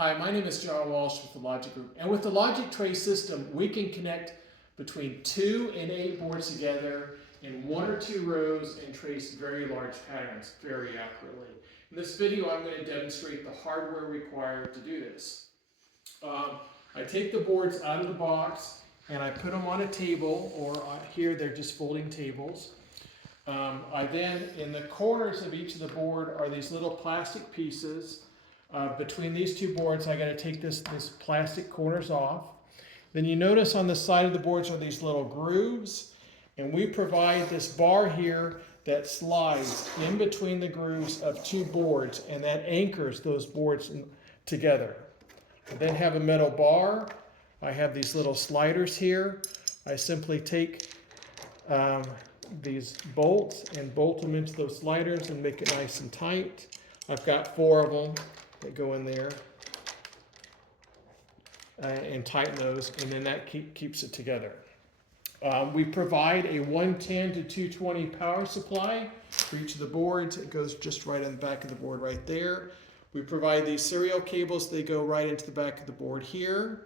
Hi, my name is John Walsh with the Logic Group. And with the Logic Tray system, we can connect between 2 and 8 boards together in 1 or 2 rows and trace very large patterns very accurately. In this video, I'm going to demonstrate the hardware required to do this. I take the boards out of the box and I put them on a table, or here they're just folding tables. I then, in the corners of each of the board are these little plastic pieces. Between these two boards, I got to take this plastic corners off. Then you notice on the side of the boards are these little grooves, and we provide this bar here that slides in between the grooves of 2 boards, and that anchors those boards together. I then have a metal bar. I have these little sliders here. I simply take these bolts and bolt them into those sliders and make it nice and tight. I've got 4 of them that go in there and tighten those, and then that keeps it together. We provide a 110 to 220 power supply for each of the boards. It goes just right on the back of the board right there. We provide these serial cables. They go right into the back of the board here.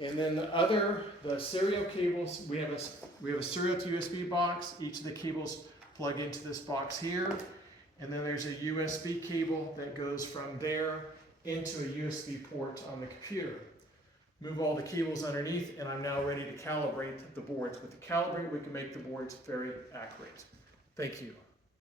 And then the serial cables, we have a serial to USB box. Each of the cables plug into this box here. And then there's a USB cable that goes from there into a USB port on the computer. Move all the cables underneath, and I'm now ready to calibrate the boards. With the calibrate, we can make the boards very accurate. Thank you.